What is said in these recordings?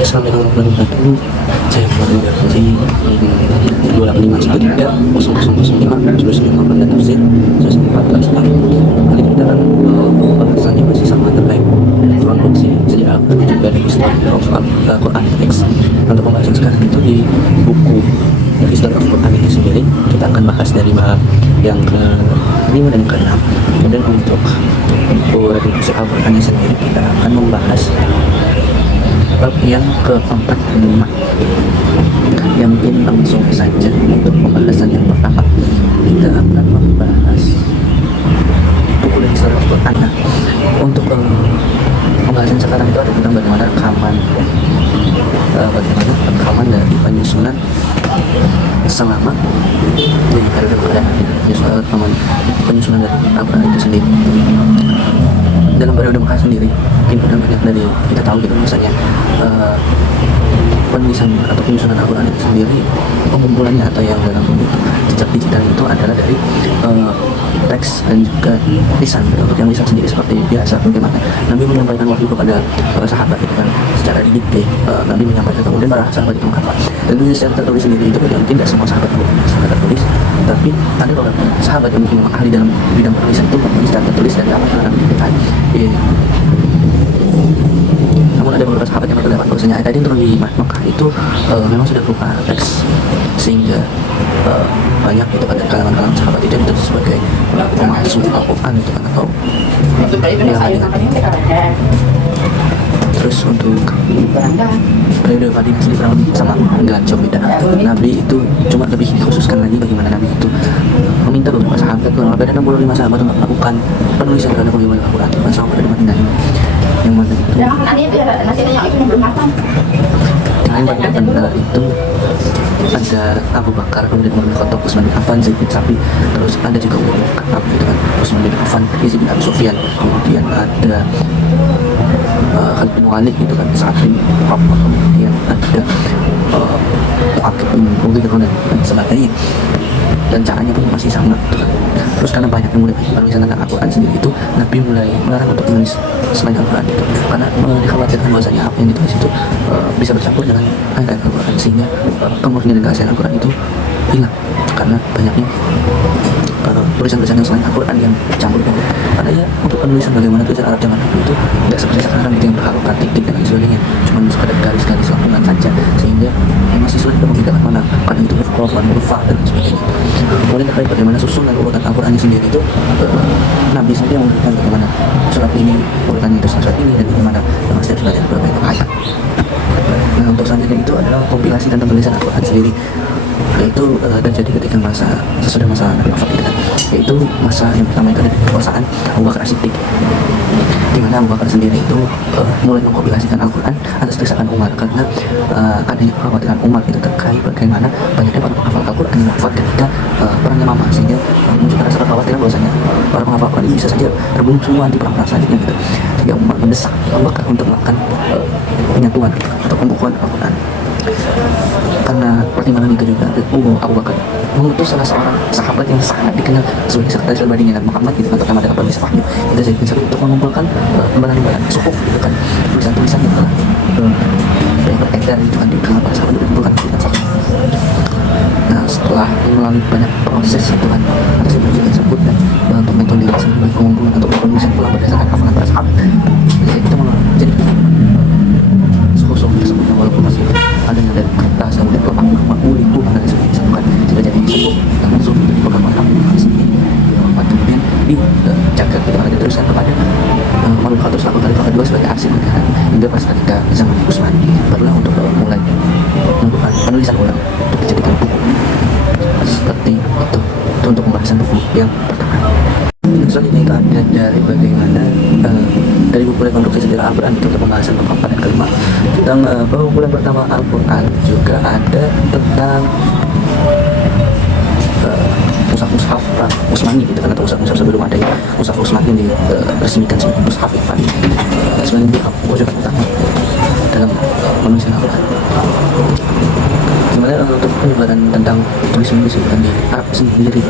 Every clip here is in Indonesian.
Assalamualaikum warahmatullahi wabarakatuh. Saya kembali dari 285130005 Jurusan Ilmu dan Tafsir Season 14. Kali ini kita akan pembahasannya masih sama terkait produksi sejarah dan juga dari History of Quran Text. Untuk pembahasan sekarang itu di buku History of Quran ini sendiri kita akan bahas dari bab yang ke-5 dan ke-6. Kemudian untuk buku reproduksi Al-Quran sendiri kita akan membahas bab yang ke-4 dan 5. Yang mungkin langsung saja untuk pembahasan yang pertama kita akan membahas buku dari History of Quran. Nah, untuk pembahasan sekarang itu ada tentang bagaimana rekaman dari penyusunan selama dari periode keadaan rekaman penyusunan dari Al-Quran itu sendiri. Dalam periode Mekah sendiri mungkin banyak dari kita tahu gitu misalnya penulisan atau penyusunan Al-Quran itu sendiri pengumpulannya atau yang dalam bentuk jejak digital itu adalah dari teks dan juga lisan gitu. Untuk yang lisan sendiri seperti biasa bagaimana Nabi menyampaikan wahyu kepada para sahabat itu kan secara didikte. Nabi menyampaikan kemudian para sahabat itu menghafal. Dan secara tertulis sendiri itu yang tidak semua sahabat tertulis, tapi ada beberapa sahabat yang mungkin ahli dalam bidang penulisan itu menulis secara tertulis dari apa yang Nabi sampaikan. Namun ada beberapa sahabat yang berpendapat bahwasanya ayat yang turun di Makkah itu memang sudah berupa teks, sehingga banyak itu pada kalangan sahabat itu sebagai pemasuk Al-Quran itu kan, atau yang lain. Terus untuk periode Madinah sendiri kurang lebih sama, enggak jauh beda. Nabi itu cuma lebih dikhususkan lagi bagaimana Nabi itu meminta beberapa sahabat, kurang lebih ada 65 sahabat untuk melakukan penulisan terhadap bagaimana Al-Quran sama periode Madinah ini. Yang mana itu yang paling terkenal itu ada Abu Bakar, kemudian Umar bin Khattab, Utsman bin Affan, Zaid bin Thabit, terus ada juga Umar bin Khattab gitu kan, Utsman bin Affan, Yazid bin Abi Sufyan, kemudian ada Khalid bin Walid gitu kan, Sa'ad bin Rabbah, kemudian ada Mu'aqib bin Ubaid dan sebagainya. Dan caranya pun masih sama gitu kan. Terus karena banyak yang mulai penulisan tentang Al-Quran sendiri itu, Nabi mulai melarang untuk menulis selain Al-Quran itu, karena dikhawatirkan bahwasanya apa yang ditulis itu bisa bercampur dengan ayat Al-Quran, sehingga kemurnian dan keaslian Al-Quran itu hilang karena banyaknya tulisan-tulisan yang selain Al-Quran yang campur dengan. Karena ya untuk penulisan bagaimana tulisan Arab zaman dulu itu tidak seperti sekarang itu yang berharokat titik dan lain sebagainya, cuma sekadar garis-garis lengkungan saja, sehingga masih sulit untuk membedakan mana karena itu huruf dan huruf dan sebagainya. Kemudian terkait bagaimana susunan urutan Al-Quran sendiri itu Nabi sendiri yang memberikan bagaimana surat ini urutannya itu surat ini dan bagaimana setiap surat yang berbeda ayat. Nah, untuk selanjutnya itu adalah kompilasi dan penulisan Al-Quran sendiri, yaitu terjadi ketika sesudah masa Nabi wafat gitu kan, yaitu masa yang pertama itu ada kekuasaan Abu Bakar As-Siddiq, di mana Abu Bakar sendiri itu mulai mengkompilasikan Al-Quran atas desakan Umar, karena adanya kekhawatiran Umar itu terkait bagaimana banyaknya para penghafal Al-Quran yang wafat ketika perang Yamamah, sehingga muncul rasa kekhawatiran bahwasanya para penghafal Al-Quran ini bisa saja terbunuh semua di perang selanjutnya gitu. Sehingga Umar mendesak Abu Bakar untuk melakukan penyatuan atau pembukuan Al-Quran. Karena pertimbangan itu juga Abu Bakar mengutus salah seorang sahabat yang sangat dikenal sebagai sekretaris pribadi dengan Muhammad gitu kan, pertama dapat Misbah itu Zaid bin Thabit, untuk mengumpulkan lembaran-lembaran suhuf gitu kan, tulisan-tulisan yang telah beredar itu kan di kalangan para sahabat, dikumpulkan tulisan. Nah, setelah melalui banyak proses itu kan, ada sebuah juga disebut kan untuk metode pengumpulan atau penulisan ulang berdasarkan hafalan para sahabat. Jadi kita jadi suhuf tersebut walaupun masih adanya dari kertas kemudian makmul itu ada disebutkan jika jadi suhuf dan suhuf itu dipegang oleh Abu Bakar sendiri kemudian dijaga gitu, ada terusan kepada Umar bin Khattab selaku khalifah kedua sebagai arsip negara, hingga pas ketika zaman Utsman barulah untuk mulai melakukan penulisan ulang untuk dijadikan buku seperti itu untuk pembahasan buku yang pertama. Selanjutnya itu ada dari bagaimana dari buku rekonstruksi sejarah Al-Quran itu untuk pembahasan keempat dan kelima tentang bulan pertama Al-Quran, juga ada tentang mushaf Utsmani gitu kan, atau mushaf sebelum ada mushaf Utsmani yang diresmikan sebagai mushaf yang paling sebenarnya wujudkan utama dalam penulisan Al-Quran. Sebenarnya untuk penyebaran tentang tulisan-tulisan di Arab sendiri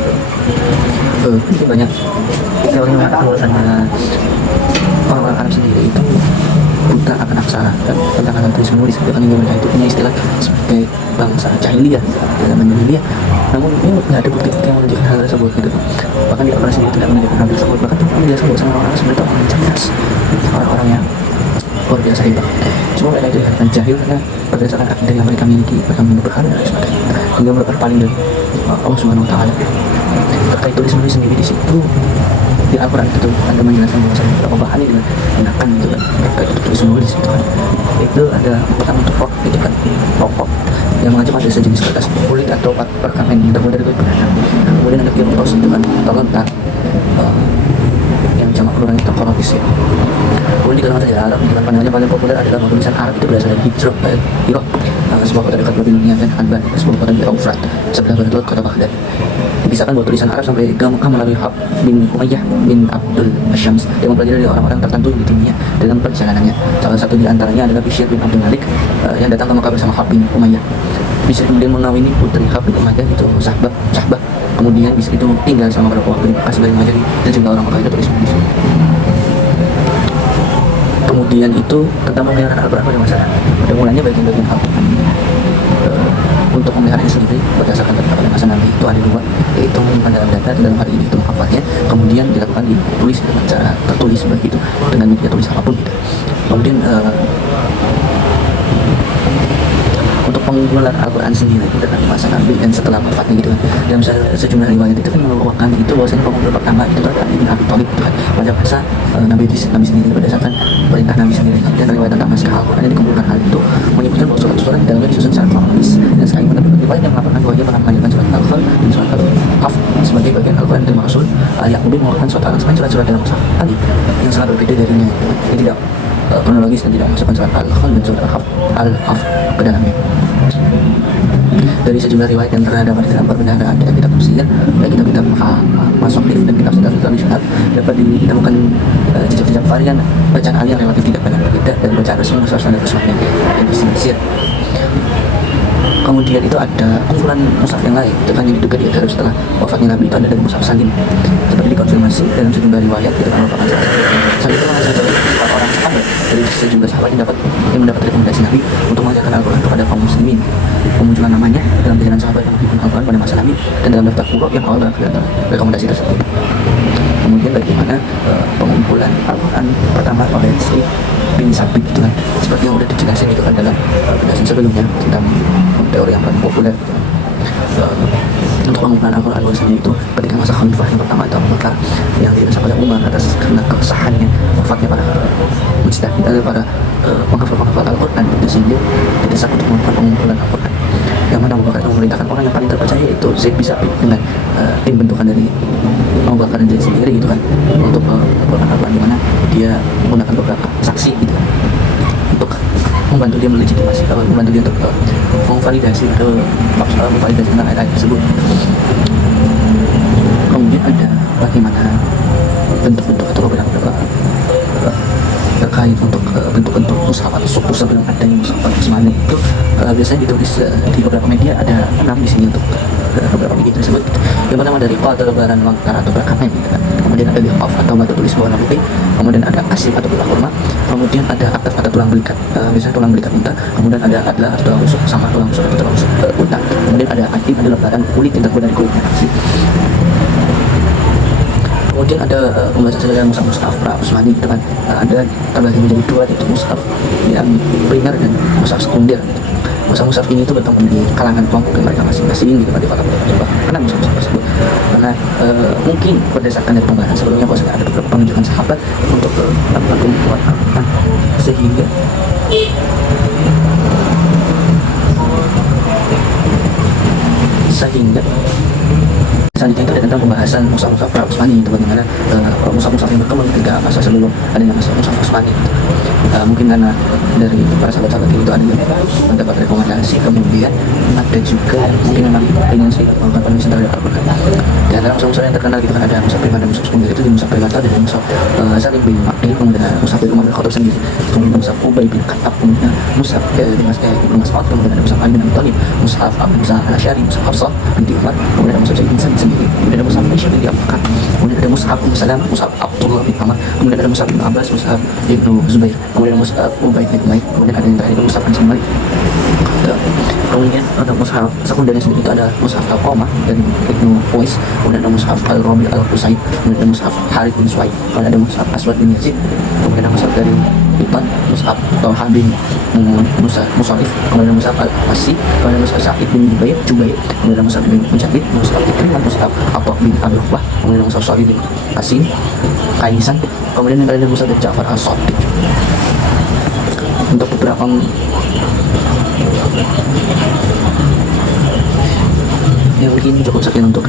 ini banyak teori mengatakan bahwasanya orang-orang Arab sendiri itu buta akan aksara dan tentang akan tulis menulis gitu kan, mereka itu punya istilah sebagai bangsa jahiliyah dalam jahiliyah. Namun ini nggak ada bukti-bukti yang menunjukkan hal tersebut gitu. Bahkan di Al-Quran sendiri tidak menunjukkan hal tersebut. Bahkan Tuhan menjelaskan bahwa orang-orang sebenarnya orang yang cerdas, orang-orang yang luar biasa hebat. Cuma mereka itu dikatakan jahil karena berdasarkan akidah yang mereka miliki, mereka menyembah berhala dan sebagainya, hingga mereka berpaling dari Allah Subhanahu Wa Taala. Terkait tulis menulis sendiri di situ di Al-Quran itu ada menjelaskan bahwa beberapa bahan yang digunakan gitu kan terkait tulis menulis gitu kan. Itu ada pertama untuk fork gitu kan, pokok yang mengacu pada sejenis kertas kulit atau perkamen yang terbuat dari kulit banana. Kemudian ada kirtos itu kan atau lentar yang jamak plural itu korotis ya. Kemudian di kalangan Arab, di kalangan pandangannya paling populer adalah tulisan Arab itu berasal dari Hijrah, sebuah kota dekat Babilonia dan Alban, sebuah kota di Eufrat sebelah barat laut kota Baghdad. Dipisahkan bahwa tulisan Arab sampai ke Mekah melalui Hab bin Umayyah bin Abdul Asyams yang mempelajari dari orang-orang tertentu di dunia dalam perjalanannya. Salah satu di antaranya adalah Bishr bin Abdul Malik yang datang ke Mekah bersama Hab bin Umayyah. Bishr kemudian mengawini putri Hab bin Umayyah itu Sahbah. Kemudian Bishr itu tinggal selama beberapa waktu di Mekah sebagai mengajari dan juga orang Mekah itu tulis menulis. Kemudian itu tentang pemeliharaan Al-Quran pada masalah. Pada mulanya bagian-bagian Al-Quran untuk pemeliharaan sendiri berdasarkan pada masa Nabi itu ada dua, yaitu menyimpan dalam data dalam hari ini itu menghafalnya, kemudian dilakukan ditulis dengan cara tertulis begitu dengan media tulis apapun gitu. Kemudian untuk pengelolaan Al-Quran sendiri dalam masa Nabi dan setelah wafatnya gitu kan, dalam sejumlah riwayat itu kan merupakan itu bahwasanya pengumpul pertama itu adalah Ali bin Abi Thalib gitu kan, pada masa Nabi sendiri berdasarkan perintah Nabi sendiri. Dan riwayat tentang naskah Al-Quran yang dikumpulkan hal itu menyebutkan bahwa surat-surat di dalamnya disusun secara kronologis, dan sekali mendapat riwayat yang melaporkan bahwa ia pernah melanjutkan surat Al-Qur'an dan surat Al-Haf sebagai bagian Al-Quran dari Rasul. Ya'qubi mengeluarkan surat Al-Qur'an surat-surat dalam Mushaf Ali yang sangat berbeda darinya, yang tidak kronologis dan tidak masukkan surat Al-Qur'an dan surat Al-Haf ke dalamnya. Dari sejumlah riwayat yang terdapat dalam perbendaharaan kitab-kitab tafsir dan kitab-kitab masukif dan kitab-kitab tradisional dapat ditemukan jejak-jejak varian bacaan Ali yang relatif tidak banyak berbeda dari bacaan resmi Mushaf standar Utsmaniyah yang disingkat. Kemudian itu ada kumpulan mushaf yang lain, itu kan yang diduga diadap setelah wafatnya Nabi itu ada dari mushaf Salim, seperti dikonfirmasi dalam sejumlah riwayat itu merupakan Salim itu adalah salah orang sahabat dari sejumlah sahabat yang mendapat rekomendasi Nabi untuk mengajarkan Al-Quran kepada kaum muslimin. Pemunculan namanya dalam jajaran sahabat yang menghibur Al-Quran pada masa Nabi dan dalam daftar qurra yang awal terdapat rekomendasi tersebut. Kemudian bagaimana pengumpulan Al-Quran pertama oleh Zaid bin Sabit itu kan, seperti yang sudah dijelasin itu kan dalam penjelasan sebelumnya tentang teori yang paling populer gitu kan. Untuk pengumpulan Al-Quran sendiri itu ketika masa khalifah yang pertama itu Abu Bakar yang dirasa pada Umar atas karena kesahannya wafatnya para mujtahid atau para penghafal Al-Quran, sehingga didesak untuk melakukan pengumpulan Al-Quran, yang mana Abu Bakar itu memerintahkan orang yang paling terpercaya yaitu Zaid bin Sabit dengan tim bentukan dari Abu Bakar dan Zaid sendiri gitu kan untuk mengumpulkan Al-Quran, di mana dia menggunakan beberapa saksi gitu kan untuk membantu dia melegitimasi, membantu dia untuk memvalidasi tentang ayat-ayat tersebut. Kemudian ada bagaimana bentuk-bentuk atau beberapa terkait untuk bentuk-bentuk mushaf atau suku sebelum adanya mushaf Utsmani itu biasanya ditulis di beberapa media, ada 6 di sini untuk beberapa media tersebut. Yang pertama dari atau lebaran wangkar atau perkamen gitu kan. Kemudian ada liqaf atau batu tulis berwarna putih. Kemudian ada asib atau tulang kurma. Kemudian ada aktaf atau tulang belikat, biasanya tulang belikat unta. Kemudian ada adlah atau tulang rusuk sama tulang rusuk atau tulang rusuk unta. Kemudian ada atib, ada lebaran kulit yang terbuat dari kulit nasi. Kemudian ada pembahasan sejarah mushaf Utsmani gitu kan, ada terbagi menjadi dua, yaitu mushaf yang primer dan mushaf sekunder gitu. Mushaf ini itu bertemu di kalangan kelompok yang mereka masing-masing gitu kan, di kota-kota tersebut. Karena mushaf tersebut karena mungkin berdasarkan dari pembahasan sebelumnya bahwa ada beberapa penunjukan sahabat untuk melakukan pembuatan Al-Quran, sehingga selanjutnya itu ada tentang pembahasan mushaf Utsmani itu bagaimana mushaf yang berkembang ketika masa sebelum adanya mushaf Utsmani gitu. Mungkin karena dari para sahabat-sahabat itu ada yang mendapat rekomendasi, kemudian ada juga mungkin memang ingin sih melakukan penulisan terhadap Al-Quran. Di antara mushaf yang terkenal gitu kan ada mushaf primer dan mushaf sekunder, itu di mushaf primer ada mushaf Salim bin Maqil, kemudian ada mushaf Umar bin Khattab sendiri, kemudian mushaf Ubay bin Khattab, kemudian mushaf Ibnu Mas'ud, kemudian ada mushaf Ali bin Abi Thalib, mushaf Abu Musa al-Asy'ari, mushaf Hafsah binti Umar, kemudian ada mushaf Zaid bin Sabit sendiri, kemudian ada mushaf Aisyah bin Abi Bakar, kemudian ada mushaf Ummu Salamah, mushaf Abdullah bin Amr, kemudian ada mushaf Ibnu Abbas, mushaf Ibnu Zubair, kemudian ada mushaf Ubaid bin Umair, kemudian ada yang terakhir itu mushaf Anas bin Malik. Kemudian ada mushaf sekunder yang sendiri itu ada mushaf Al-Qamah dari Ibnu Uwais, kemudian ada mushaf Al-Rabi Al-Qusaid, kemudian ada mushaf Harith bin Suwaid, kemudian ada mushaf Aswad bin Yazid, kemudian ada mushaf dari Ibn, mushaf Talha bin Musarif, kemudian ada mushaf Al-Asi, kemudian ada mushaf Sa'id bin Jubair, kemudian ada mushaf bin Mujahid, mushaf Ikrimah, mushaf Abu bin Abi Uqbah, kemudian ada mushaf Shalih bin Qasim, Kaisan, kemudian ada mushaf dari Ja'far As-Shadiq. Untuk beberapa ya mungkin cukup sekian untuk